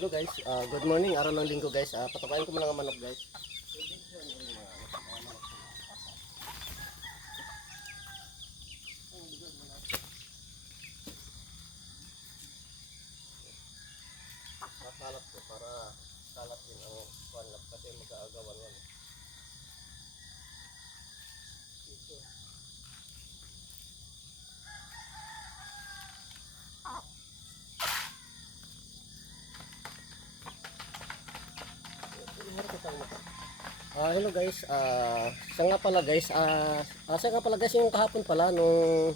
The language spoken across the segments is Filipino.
Hello guys, good morning, araw ng linggo guys. Patapain ko muna ng manok guys. Kakalap ko para kalat din ang panlap kasi mag-aagawan yan. Hello guys, sa nga pala guys, yung kahapon pala nung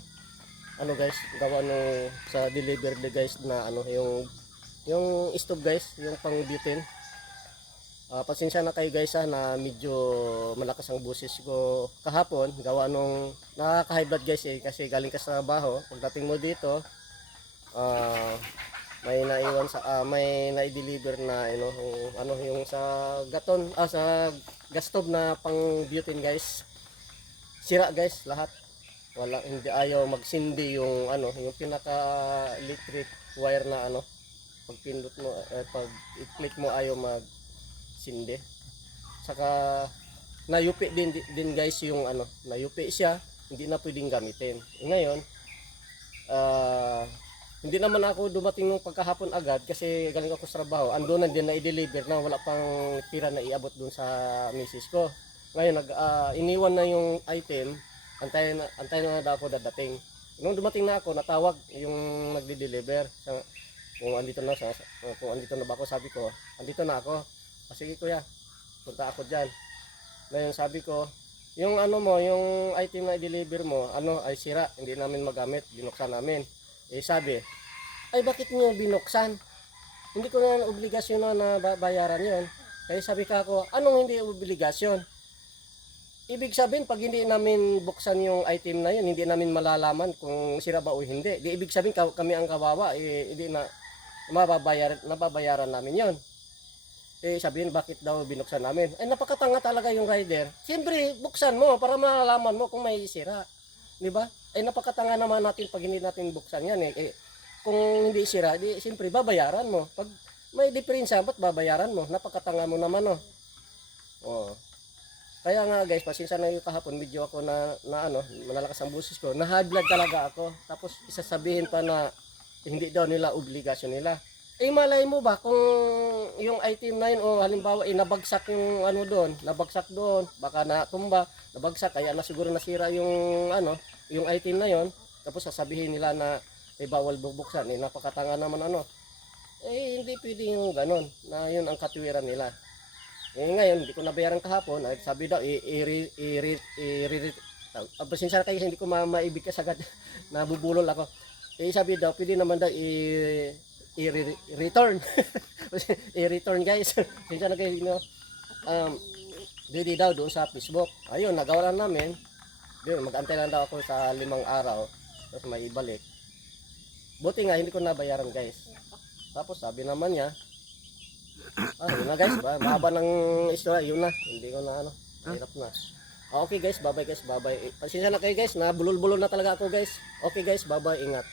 ano guys, gawa nung sa delivery guys na ano yung stove guys, yung pang butane. Pasensya na kayo guys na medyo malakas ang boses ko kahapon, gawa nung nakaka-high blood guys kasi galing ka sa trabaho. Pagdating mo dito, may naiwan may na-deliver na yung sa sa gas stove na pang butane guys. Sira guys lahat. Hindi ayaw magsindi yung yung pinaka electric wire na pag pindot mo pag i-click mo ayaw magsindi. Saka nayupi din guys yung nayupi siya, hindi na pwedeng gamitin. Ngayon, hindi naman ako dumating nung pagkahapon agad kasi galing ako sa trabaho. Ando na din na i-deliver na wala pang tira na iabot dun sa misis ko. Ngayon iniwan na yung item, antayin na daw ako dadating. Nung dumating na ako, natawag yung nagde-deliver. Kung andito na ba ako, sabi ko, andito na ako. Sige kuya, punta ako diyan. Ngayon sabi ko, yung yung item na i-deliver mo, ay sira, hindi namin magamit, binuksan namin. Sabi, ay bakit nyo binuksan? Hindi ko na obligasyon na bayaran yon. Kaya sabi ka ako, anong hindi obligasyon? Ibig sabihin, pag hindi namin buksan yung item na yun, hindi namin malalaman kung sira ba o hindi. Di ibig sabihin, kami ang kawawa, hindi na nababayaran namin yon. Sabihin, bakit daw binuksan namin? Ay, napakatanga talaga yung rider. Siyempre, buksan mo para malalaman mo kung may sira. Di ba? Ay, napakatanga naman natin pag hindi natin buksan yan kung hindi sira, siyempre babayaran mo. Pag may diferensya, ba't babayaran mo? Napakatanga mo naman Kaya nga guys, pasensya na yung kahapon, medyo ako malalakas ang busis ko. Na-high blood talaga ako. Tapos isasabihin pa na hindi daw nila obligasyon nila. Malay mo ba kung yung item na yun halimbawa nabagsak yung nabagsak doon, baka natumba, nabagsak kaya na siguro nasira yung yung item na yon. Tapos sasabihin nila na bawal bubuksan, napakatanga naman hindi pwede yung ganon na yun ang katwiran nila. Ngayon hindi ko nabayaran kahapon, sabi daw pasensya na kayo kasi hindi ko maibig kasagad nabubulol ako. Sabi daw pwede naman daw i-return i-return guys. Pasensya na kayo ready daw doon sa Facebook. Ayun, nagawa lang namin. Mag-antay lang daw ako sa 5 araw tapos may ibalik. Buti nga hindi ko nabayaran guys. Tapos sabi naman niya, yun na guys, mahaba ng istorya, yun na, hindi ko na hirap na. Okay guys, bye bye guys, bye bye. Pasensya na kayo guys, nabulol-bulol na talaga ako guys. Okay guys, bye bye, ingat.